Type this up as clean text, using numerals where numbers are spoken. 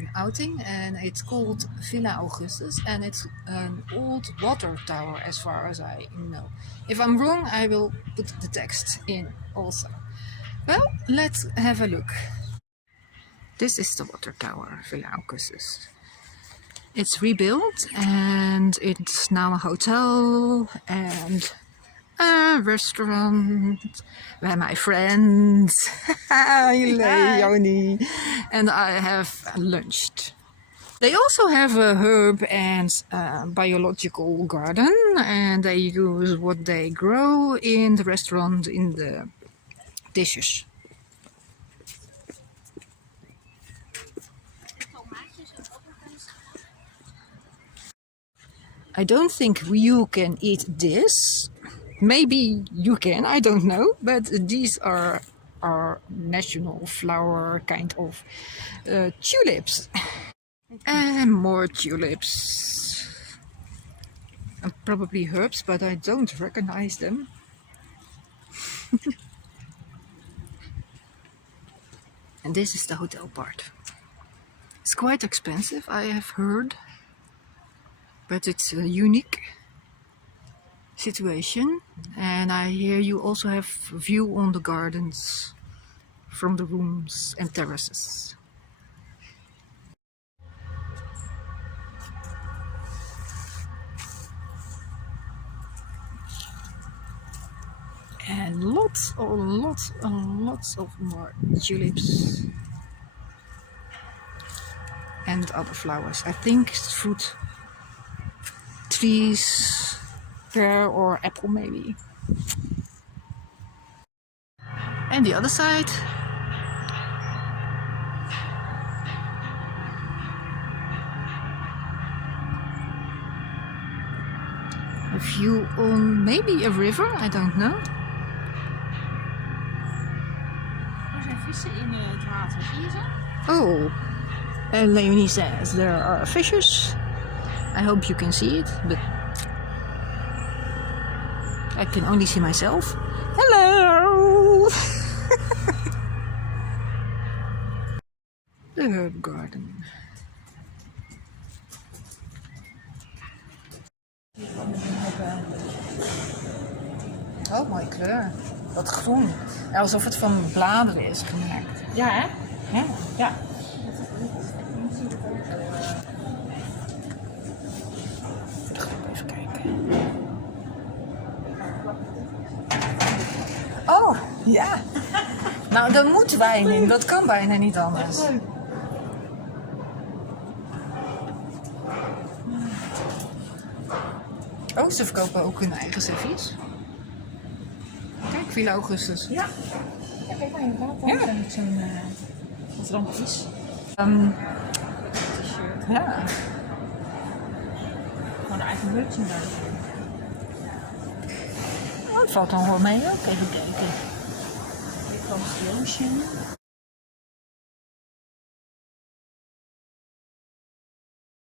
an outing, and it's called Villa Augustus, and it's an old water tower as far as I know. If I'm wrong, I will put the text in also. Well, let's have a look. This is the water tower, Villa Augustus. It's rebuilt and it's now a hotel and a restaurant where my friends Joni and I have lunched. They also have a herb and biological garden, and they use what they grow in the restaurant in the dishes. I don't think you can eat this. Maybe you can, I don't know, but these are our national flower, kind of tulips. And more tulips. And probably herbs, but I don't recognize them. And this is the hotel part. It's quite expensive, I have heard. But it's a unique situation, and I hear you also have view on the gardens from the rooms and terraces. And lots of more tulips and other flowers. I think it's fruit trees, pear or apple maybe. And the other side. A view on maybe a river, I don't know. Er zijn vissen in het water, zie je ze? Oh, and Leonie says there are fishes. I hope you can see it, but I can only see myself. Hello! The herb garden. Oh, mooie kleur. Wat groen. Ja, alsof het van bladeren is gemaakt. Ja, hè? Ja. Ja. Even kijken. Oh, ja. Nou, dat moet wijn in. Dat kan bijna niet anders. Oh, ze verkopen ook hun eigen servies. Kijk, Villa Augustus. Ja. Ja, kijk maar inderdaad. Ja. Zo'n wat rampjes. Ja. Gewoon de eigen merchandise. Oh, het valt dan wel mee ook. Even kijken. Hier komt de lotion.